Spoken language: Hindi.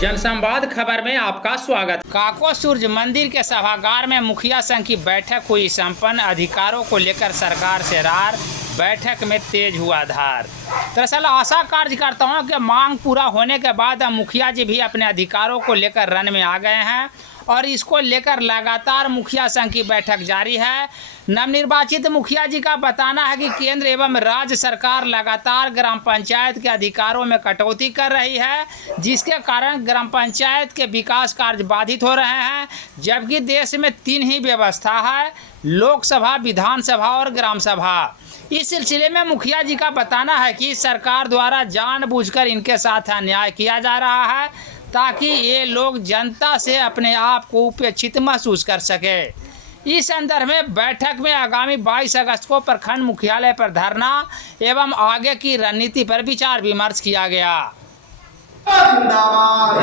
जनसंवाद खबर में आपका स्वागत। काको सूर्य मंदिर के सभागार में मुखिया संघ की बैठक हुई संपन्न। अधिकारों को लेकर सरकार से रार, बैठक में तेज हुआ धार। दरअसल आशा कार्यकर्ताओं के मांग पूरा होने के बाद अब मुखिया जी भी अपने अधिकारों को लेकर रन में आ गए हैं और इसको लेकर लगातार मुखिया संघ की बैठक जारी है। नवनिर्वाचित मुखिया जी का बताना है कि केंद्र एवं राज्य सरकार लगातार ग्राम पंचायत के अधिकारों में कटौती कर रही है, जिसके कारण ग्राम पंचायत के विकास कार्य बाधित हो रहे हैं। जबकि देश में 3 ही व्यवस्था है, लोकसभा, विधानसभा और ग्राम सभा। इस सिलसिले में मुखिया जी का बताना है कि सरकार द्वारा जानबूझकर इनके साथ अन्याय किया जा रहा है ताकि ये लोग जनता से अपने आप को उपेक्षित महसूस कर सके। इस संदर्भ में बैठक में आगामी 22 अगस्त को प्रखंड मुख्यालय पर धरना एवं आगे की रणनीति पर विचार विमर्श किया गया। जिंदाबाद